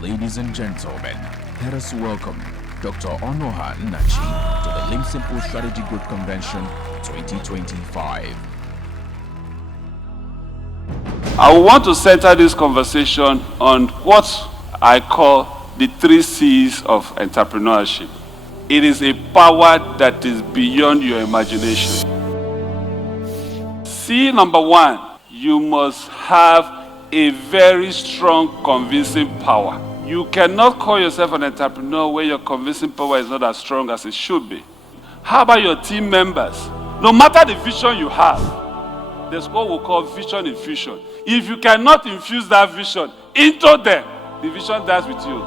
Ladies and gentlemen, let us welcome Dr. Onuoha Nnachi to the LIMBsimple Strategy Group Convention 2025. I want to center this conversation on what I call the 3 C's of entrepreneurship. It is a power that is beyond your imagination. C number 1, you must have a very strong convincing power. You cannot call yourself an entrepreneur where your convincing power is not as strong as it should be. How about your team members? No matter the vision you have, there's what we call vision infusion. If you cannot infuse that vision into them, the vision dies with you.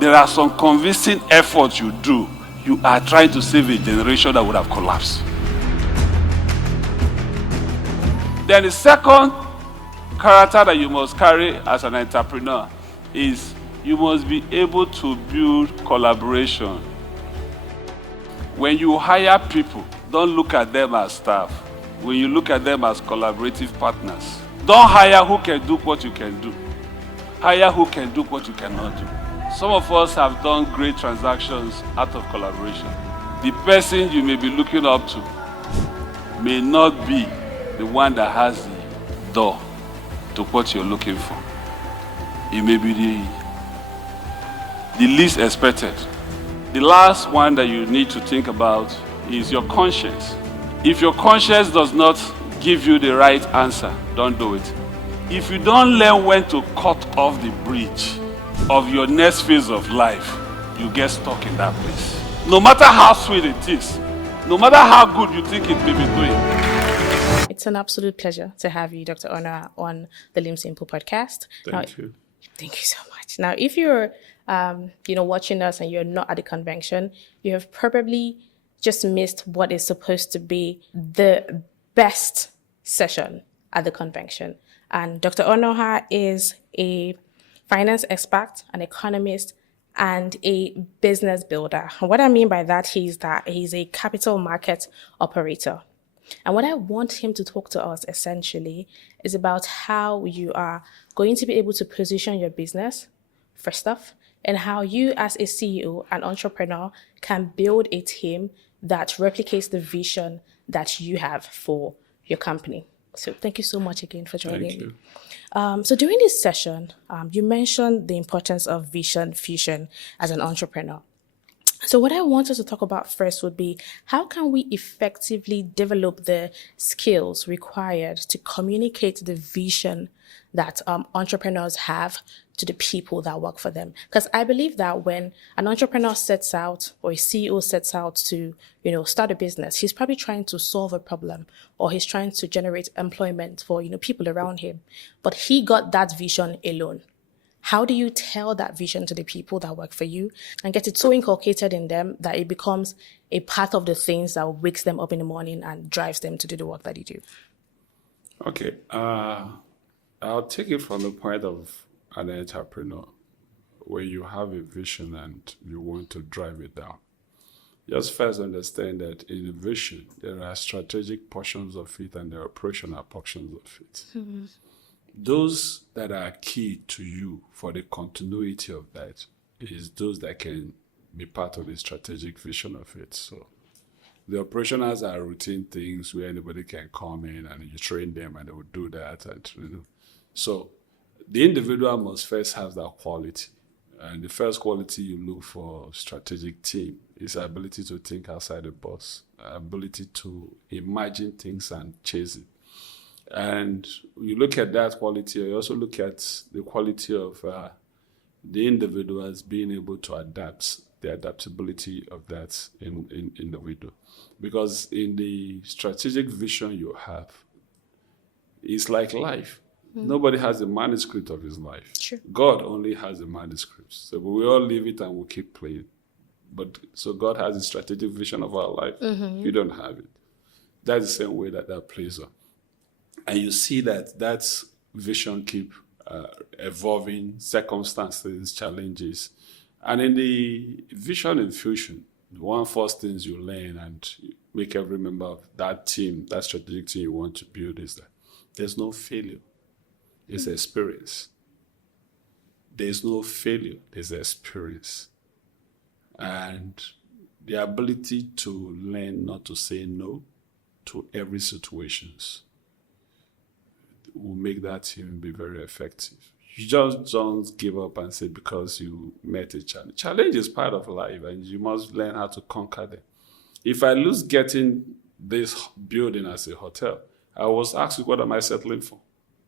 There are some convincing efforts you do. You are trying to save a generation that would have collapsed. Then the second character that you must carry as an entrepreneur is you must be able to build collaboration. When you hire people, don't look at them as staff. When you look at them as collaborative partners, don't hire who can do what you can do. Hire who can do what you cannot do. Some of us have done great transactions out of collaboration. The person you may be looking up to may not be the one that has the door to what you're looking for. It may be the least expected. The last one that you need to think about is your conscience. If your conscience does not give you the right answer, don't do it. If you don't learn when to cut off the bridge of your next phase of life, you get stuck in that place. No matter how sweet it is, no matter how good you think it may be doing. It's an absolute pleasure to have you, Dr. Onuoha, on the LIMBsimple Podcast. Thank you. Thank you so much. Now, if you're, watching us and you're not at the convention, you have probably just missed what is supposed to be the best session at the convention. And Dr. Onuoha is a finance expert, an economist, and a business builder. And what I mean by that is that he's a capital market operator. And what I want him to talk to us essentially is about how you are going to be able to position your business, first off, and how you as a CEO and entrepreneur can build a team that replicates the vision that you have for your company. So thank you so much again for joining me. So during this session, you mentioned the importance of vision fusion as an entrepreneur. So what I wanted to talk about first would be how can we effectively develop the skills required to communicate the vision that entrepreneurs have to the people that work for them? Because I believe that when an entrepreneur sets out or a CEO sets out to, start a business, he's probably trying to solve a problem or he's trying to generate employment for, people around him. But he got that vision alone. How do you tell that vision to the people that work for you and get it so inculcated in them that it becomes a part of the things that wakes them up in the morning and drives them to do the work that you do? Okay. I'll take it from the point of an entrepreneur where you have a vision and you want to drive it down. Just first understand that in a vision, there are strategic portions of it and there are operational portions of it. Mm-hmm. Those that are key to you for the continuity of that is those that can be part of the strategic vision of it. So the operationals are routine things where anybody can come in and you train them and they will do that. So the individual must first have that quality. And the first quality you look for strategic team is ability to think outside the box, ability to imagine things and chase it. And you look at that quality, you also look at the quality of the individuals being able to adapt, the adaptability of that in individual. Because in the strategic vision you have, it's like life. Mm. Nobody has a manuscript of his life. Sure. God only has a manuscript. So we all live it and we'll keep playing. But so God has a strategic vision of our life. Mm-hmm. You don't have it. That's the same way that plays on. And you see that vision keep evolving, circumstances, challenges. And in the vision infusion, one first things you learn and make every member of that team, that strategic team you want to build is that there's no failure. It's experience. there's no failure, there's experience. And the ability to learn not to say no to every situations will make that team be very effective. You just don't give up and say because you met a challenge. Challenge is part of life, and you must learn how to conquer them. If I lose getting this building as a hotel, I was asked, what am I settling for?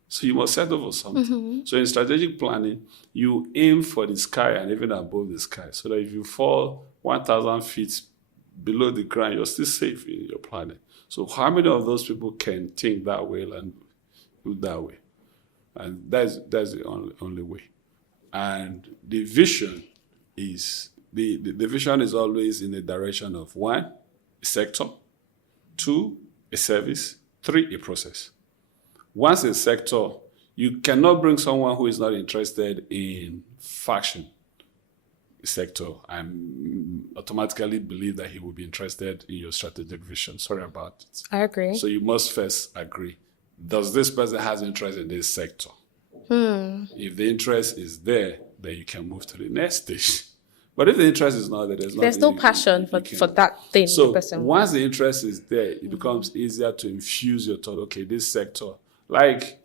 So you must settle for something. So in strategic planning, you aim for the sky and even above the sky, so that if you fall 1,000 feet below the ground, you're still safe in your planning. So how many of those people can think that way and do that way? And that's the only way. And the vision is the vision is always in the direction of 1, a sector, 2, a service, 3, a process. Once a sector, you cannot bring someone who is not interested in fashion sector and automatically believe that he will be interested in your strategic vision. Sorry about it. I agree. So you must first agree. Does this person has interest in this sector? If the interest is there, then you can move to the next stage. But if the interest is not there, there's no passion for that thing. So the person once the interest is there, it becomes easier to infuse your thought. Okay, this sector. Like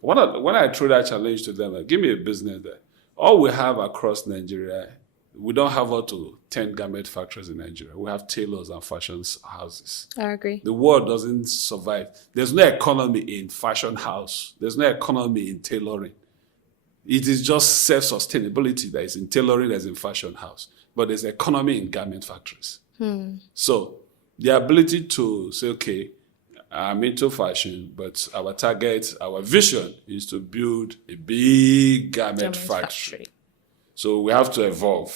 when I threw that challenge to them, like, give me a business there. All we have across Nigeria, we don't have up to 10 garment factories in Nigeria. We have tailors and fashion houses. I agree. The world doesn't survive. There's no economy in fashion house. There's no economy in tailoring. It is just self-sustainability that is in tailoring, as in fashion house. But there's economy in garment factories. So the ability to say, okay, I'm into fashion, but our target, our vision is to build a big garment factory. So we have to evolve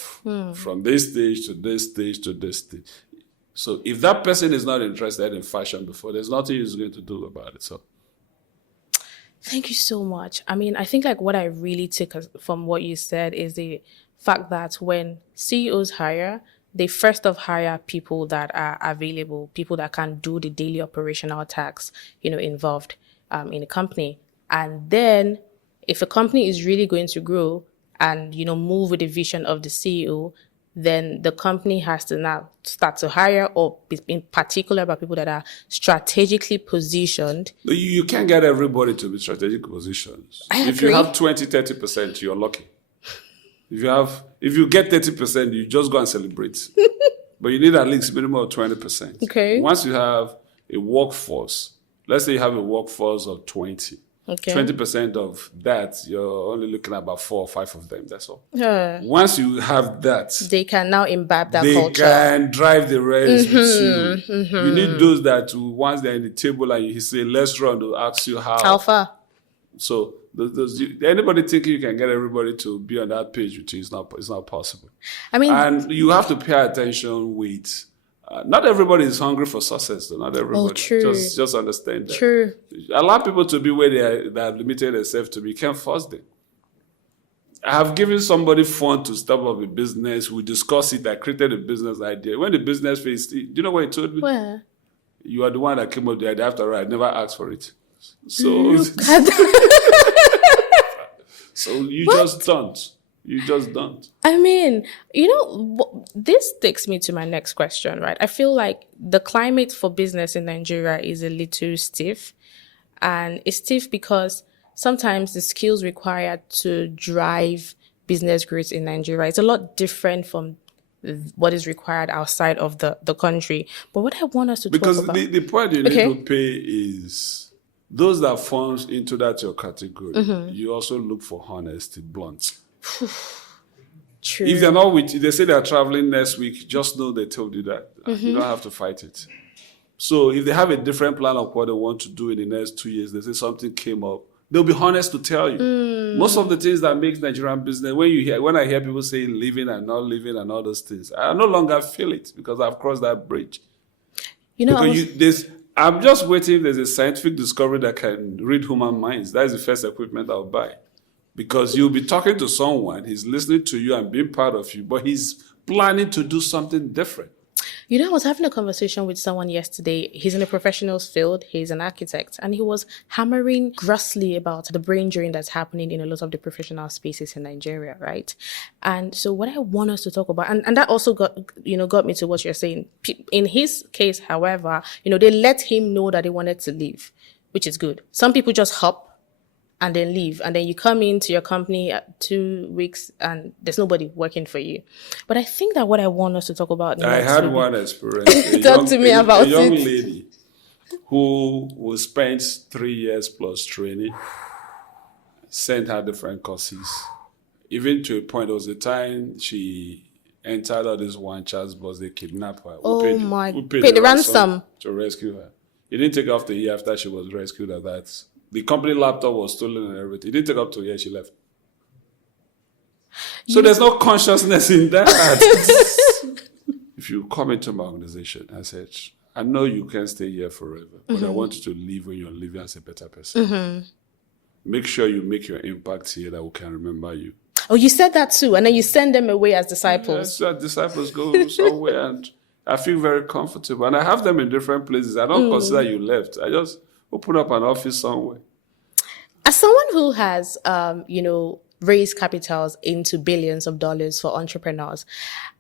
from this stage to this stage to this stage. So if that person is not interested in fashion before, there's nothing he's going to do about it. So thank you so much. I mean, I think like what I really took from what you said is the fact that when CEOs hire, they first off hire people that are available, people that can do the daily operational tasks, involved in a company. And then if a company is really going to grow and, move with the vision of the CEO, then the company has to now start to hire, or be in particular about people that are strategically positioned. You can't get everybody to be strategic positions. If you have 20, 30%, you're lucky. If you get 30%, you just go and celebrate. But you need at least minimum of 20%. Okay. Once you have a workforce, let's say you have a workforce of 20. Okay. 20% of that, you're only looking at about 4 or 5 of them. That's all. Yeah. Once you have that, they can now imbibe that culture. They can drive the rest with you. You need those that once they're in the table and you say, let's run, they'll ask you how far. So anybody thinking you can get everybody to be on that page with you, it's not possible. I mean, and you have to pay attention with. Not everybody is hungry for success, though. Not everybody. Oh, true. Just understand that. True. Allow people to be where they have limited themselves to be. You can't force them. I have given somebody fund to start up a business. We discussed it. I created a business idea. When the business phase, do you know what he told me? Where? You are the one that came up with the idea. After all, I never asked for it. So, so you what? Just don't. You just don't. I mean, this takes me to my next question, right? I feel like the climate for business in Nigeria is a little stiff. And it's stiff because sometimes the skills required to drive business growth in Nigeria is a lot different from what is required outside of the country. But what I want us to talk about... Because the point you need to pay is those that falls into that your category, you also look for honesty, blunt. True. If they're not with you, they say they're traveling next week, just know they told you that. You don't have to fight it. So if they have a different plan of what they want to do in the next 2 years, they say something came up, they'll be honest to tell you. Most of the things that make Nigerian business, when I hear people say living and not living and all those things, I no longer feel it because I've crossed that bridge. I'm just waiting if there's a scientific discovery that can read human minds. That is the first equipment I'll buy. Because you'll be talking to someone, he's listening to you and being part of you, but he's planning to do something different. You know, I was having a conversation with someone yesterday. He's in the professional field. He's an architect. And he was hammering grossly about the brain drain that's happening in a lot of the professional spaces in Nigeria, right? And so what I want us to talk about, and that also got me to what you're saying. In his case, however, they let him know that they wanted to leave, which is good. Some people just hop and then leave. And then you come into your company at 2 weeks and there's nobody working for you. But I think that what I want us to talk about I had one experience. Talk to me about it. A young lady who spent 3 years plus training, sent her different courses. Even to a point, there was a time she entered all this one chance bus, they kidnapped her. We paid the ransom to rescue her. It didn't take off the year after she was rescued at that. The company laptop was stolen and everything. It didn't take up to a year, she left. So there's no consciousness in that. If you come into my organization, I said, I know you can't stay here forever, but I want you to leave when you're living as a better person. Make sure you make your impact here that we can remember you. Oh, you said that too. And then you send them away as disciples. Yes, disciples go somewhere and I feel very comfortable. And I have them in different places. I don't consider you left. I just open up an office somewhere. As someone who has, raised capitals into billions of dollars for entrepreneurs,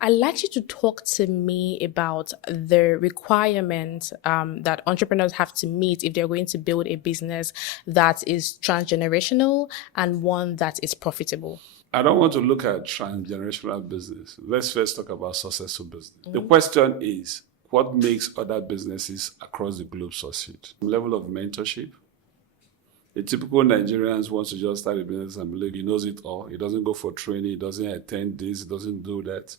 I'd like you to talk to me about the requirements that entrepreneurs have to meet if they're going to build a business that is transgenerational and one that is profitable. I don't want to look at transgenerational business. Let's first talk about successful business. The question is, what makes other businesses across the globe succeed? Level of mentorship. The typical Nigerians wants to just start a business and believe he knows it all. He doesn't go for training. He doesn't attend this. He doesn't do that.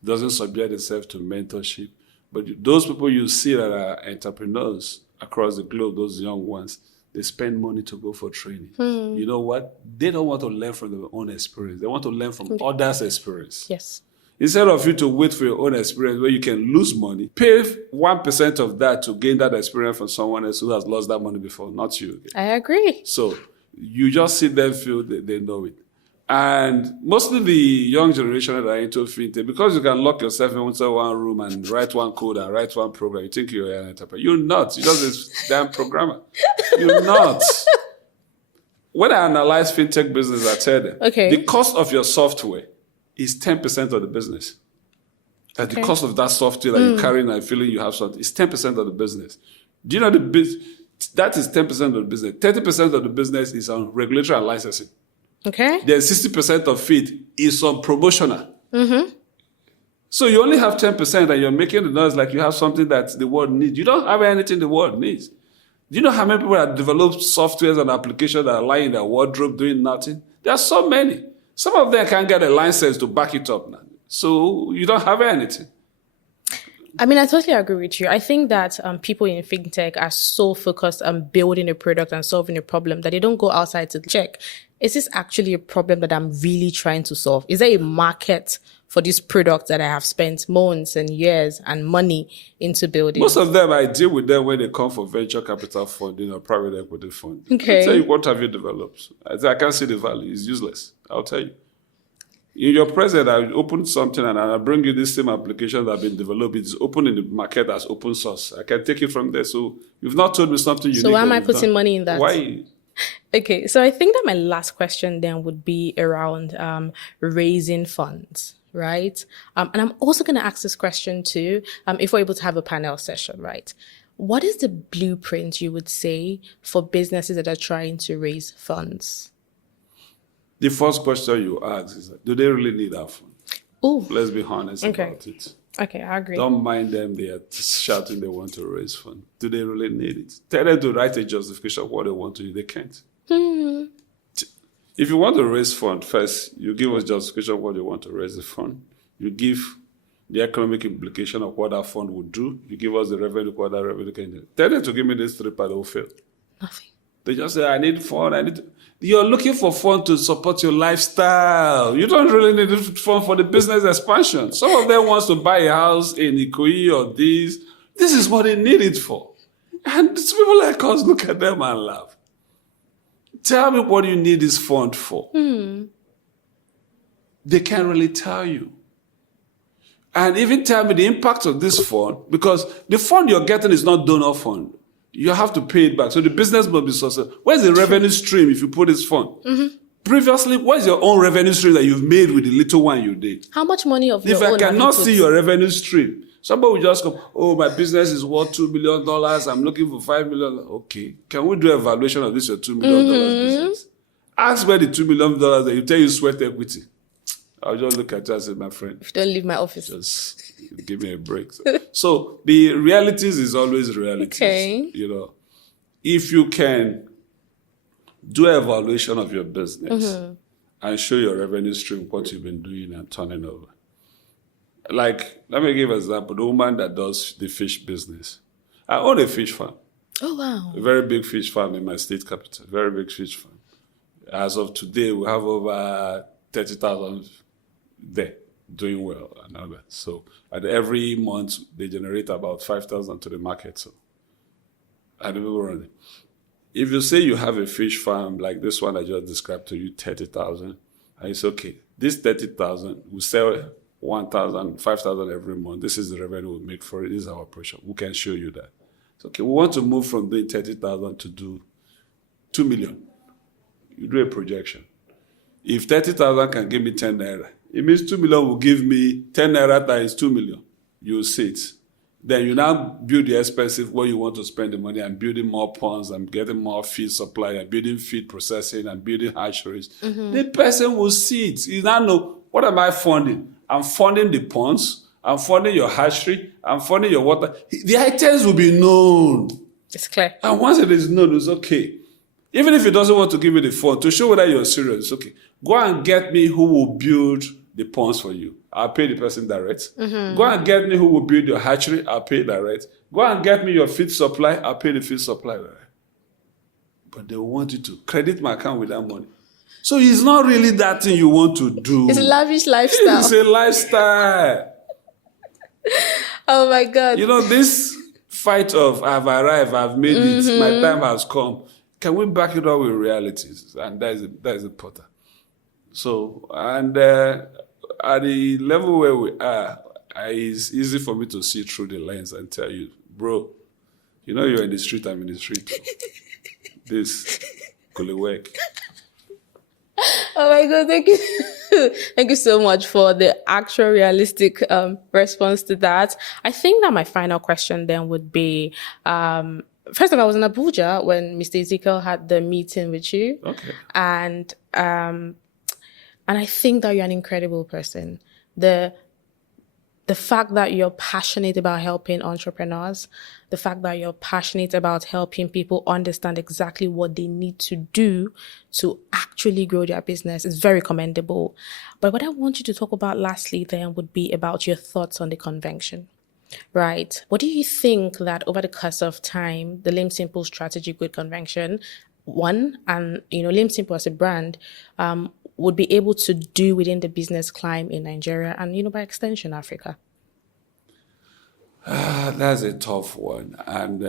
He doesn't subject himself to mentorship. But those people you see that are entrepreneurs across the globe, those young ones, they spend money to go for training. You know what? They don't want to learn from their own experience. They want to learn from others' experience. Yes. Instead of you to wait for your own experience where you can lose money, pay 1% of that to gain that experience from someone else who has lost that money before, not you. I agree. So you just sit there and feel they know it. And mostly the young generation that are into fintech, because you can lock yourself into one room and write one code and write one program, you think you're an entrepreneur. You're not. You're just a damn programmer. You're not. When I analyze fintech business, I tell them, the cost of your software is 10% of the business. And the cost of that software that you're carrying and feeling you have something is 10% of the business. Do you know that is 10% of the business. 30% of the business is on regulatory and licensing. Okay. Then 60% of it is on promotional. So you only have 10% and you're making the noise like you have something that the world needs. You don't have anything the world needs. Do you know how many people have developed softwares and applications that are lying in their wardrobe doing nothing? There are so many. Some of them can't get a license to back it up now. So you don't have anything. I mean, I totally agree with you. I think that people in fintech are so focused on building a product and solving a problem that they don't go outside to check, is this actually a problem that I'm really trying to solve? Is there a market for this product that I have spent months and years and money into building? Most of them, I deal with them when they come for venture capital funding or private equity funding. Okay. I tell you, what have you developed? I can't see the value. It's useless. I'll tell you. In your present, I open something and I bring you this same application that has been developed. It's open in the market as open source. I can take it from there. So you've not told me something unique. So why am I putting money in that? Why? Okay, so I think that my last question then would be around raising funds, right? And I'm also going to ask this question too, if we're able to have a panel session, right? What is the blueprint you would say for businesses that are trying to raise funds? The first question you ask is, do they really need our fund? Ooh. Let's be honest about it. Okay, I agree. Don't mind them. They are shouting they want to raise funds. Do they really need it? Tell them to write a justification of what they want to do. They can't. If you want to raise fund, first, you give us justification of what you want to raise the fund. You give the economic implication of what that fund would do. You give us the revenue, what that revenue can do. Tell them to give me this 3 part, they will fail. Nothing. They just say, I need fund, You're looking for fund to support your lifestyle. You don't really need fund for the business expansion. Some of them wants to buy a house in Ikoyi or this. This is what they need it for. And people like us look at them and laugh. Tell me what you need this fund for. They can't really tell you. And even tell me the impact of this fund, because the fund you're getting is not donor fund. You have to pay it back. So the business must be successful. Where's the revenue stream if you put this fund? Previously, what is your own revenue stream that you've made with the little one you did? How much money of your If own I cannot see your revenue stream, somebody will just come, oh, my business is worth $2 million. I'm looking for $5 million. Okay. Can we do an evaluation of this, your $2 million business? Ask where the $2 million that you tell you sweat equity. I'll just look at you and say, my friend. If you don't leave my office. Just give me a break. So the realities is always realities. Okay. You know, if you can do an evaluation of your business and show your revenue stream, what you've been doing and turning over. Like, let me give an example. The woman that does the fish business. I own a fish farm. Oh, wow. A very big fish farm in my state capital. Very big fish farm. As of today, we have over 30,000 there doing well and all that. So at every month, they generate about 5,000 to the market. So and the people run it. If you say you have a fish farm like this one I just described to you, 30,000, and it's okay. This 30,000, we sell 1,000, 5,000 every month. This is the revenue we make for it. This is our operation. We can show you that. It's okay. We want to move from doing 30,000 to do 2 million. You do a projection. If 30,000 can give me 10 naira, it means 2 million will give me 10 naira times 2 million. You see it. Then you now build the expensive where you want to spend the money and building more ponds and getting more feed supply and building feed processing and building hatcheries. The person will see it. You now know, what am I funding? I'm funding the ponds. I'm funding your hatchery. I'm funding your water. The items will be known. It's clear. And once it is known, it's okay. Even if he doesn't want to give you the fund, to show whether you're serious, it's okay. Go and get me who will build the ponds for you. I'll pay the person direct. Go and get me who will build your hatchery. I'll pay direct. Go and get me your feed supply. I'll pay the feed supply direct. But they want you to credit my account with that money. So it's not really that thing you want to do. It's a lavish lifestyle. It's a lifestyle. Oh my God. You know, this fight of I've arrived, I've made it, my time has come. Can we back it up with realities? And that is important. So, and at the level where we are, it's easy for me to see through the lens and tell you, bro, you know you're in the street, I'm in the street. This could work. Oh my God, thank you. Thank you so much for the actual realistic response to that. I think that my final question then would be, first of all, I was in Abuja when Mr. Ezekiel had the meeting with you. Okay. And I think that you're an incredible person. The fact that you're passionate about helping entrepreneurs, the fact that you're passionate about helping people understand exactly what they need to do to actually grow their business is very commendable. But what I want you to talk about lastly then would be about your thoughts on the convention. Right. What do you think that over the course of time, the LIMBsimple Strategy Growth Convention, one, and LIMBsimple as a brand, would be able to do within the business climate in Nigeria and, by extension, Africa? That's a tough one. And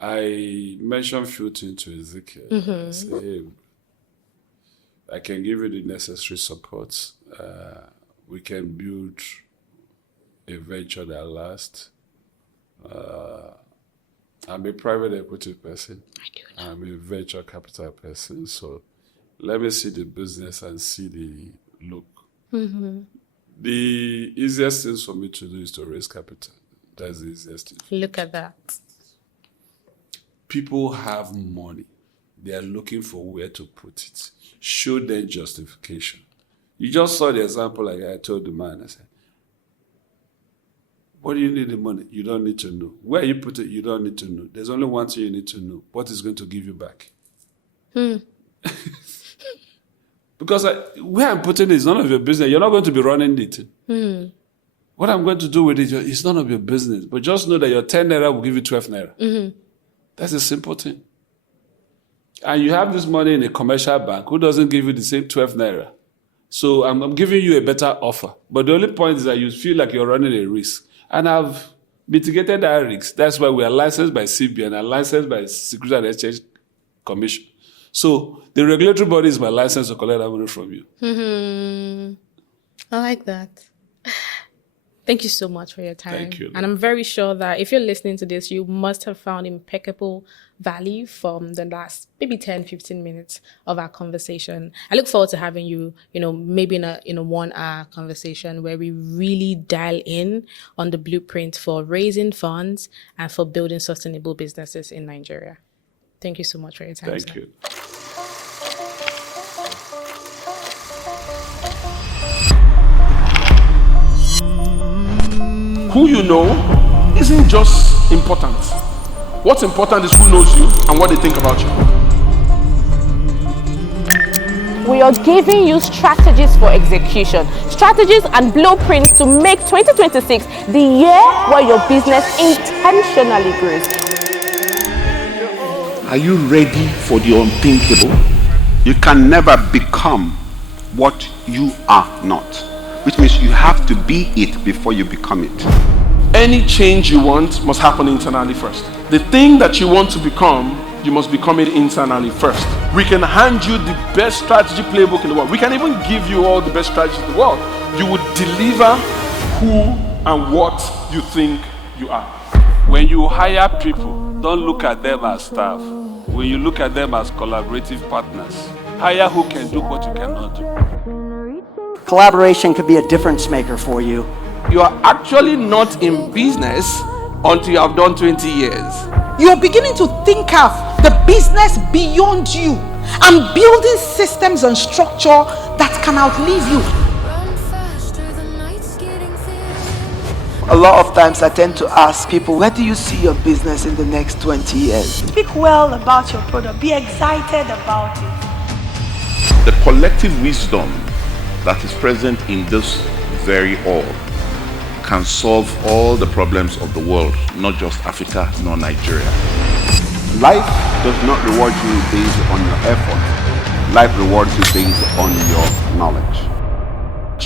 I mentioned a few things to Ezekiel. I say, hey, I can give you the necessary support. We can build a venture that lasts. I'm a private equity person. I do know. I'm a venture capital person. So let me see the business and see the look. The easiest thing for me to do is to raise capital. That's the easiest thing. Look at that. People have money. They are looking for where to put it. Show them justification. You just saw the example like I told the man. I said, what do you need the money? You don't need to know. Where you put it, you don't need to know. There's only one thing you need to know. What is going to give you back? Because where I'm putting it is none of your business. You're not going to be running it. What I'm going to do with it is none of your business. But just know that your 10 naira will give you 12 naira. That's a simple thing. And you have this money in a commercial bank who doesn't give you the same 12 naira. So I'm giving you a better offer. But the only point is that you feel like you're running a risk. And I've mitigated that risk. That's why we are licensed by CBN and licensed by Securities and Exchange Commission. So the regulatory body is my license to collect that money from you. I like that. Thank you so much for your time. Thank you. And I'm very sure that if you're listening to this, you must have found impeccable value from the last maybe 10, 15 minutes of our conversation. I look forward to having you, maybe in a 1 hour conversation where we really dial in on the blueprint for raising funds and for building sustainable businesses in Nigeria. Thank you so much for your time. Thank you. Who you know isn't just important. What's important is who knows you and what they think about you. We are giving you strategies for execution, strategies and blueprints to make 2026 the year where your business intentionally grows. Are you ready for the unthinkable? You can never become what you are not, which means you have to be it before you become it. Any change you want must happen internally first. The thing that you want to become, you must become it internally first. We can hand you the best strategy playbook in the world. We can even give you all the best strategies in the world. You would deliver who and what you think you are. When you hire people, don't look at them as staff. When you look at them as collaborative partners, hire who can do what you cannot do. Collaboration could be a difference maker for you. You are actually not in business until you have done 20 years. You are beginning to think of the business beyond you and building systems and structure that can outlive you. A lot of times I tend to ask people, where do you see your business in the next 20 years? Speak well about your product. Be excited about it. The collective wisdom that is present in this very all can solve all the problems of the world, not just Africa, nor Nigeria. Life does not reward you based on your effort. Life rewards you based on your knowledge.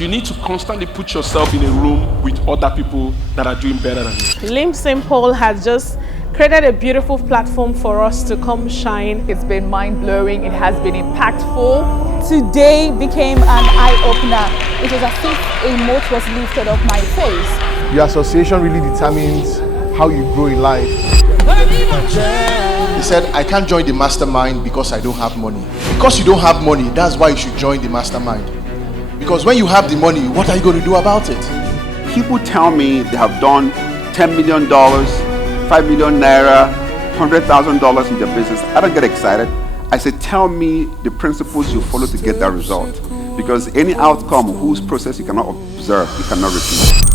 You need to constantly put yourself in a room with other people that are doing better than you. LIMBsimple has just created a beautiful platform for us to come shine. It's been mind-blowing. It has been impactful. Today became an eye-opener. It was as if a moat was lifted off my face. Your association really determines how you grow in life. He said, I can't join the mastermind because I don't have money. Because you don't have money, that's why you should join the mastermind. Because when you have the money, what are you going to do about it? People tell me they have done $10 million, 5 million naira, $100,000 in their business. I don't get excited. I say, tell me the principles you follow to get that result. Because any outcome whose process you cannot observe, you cannot repeat.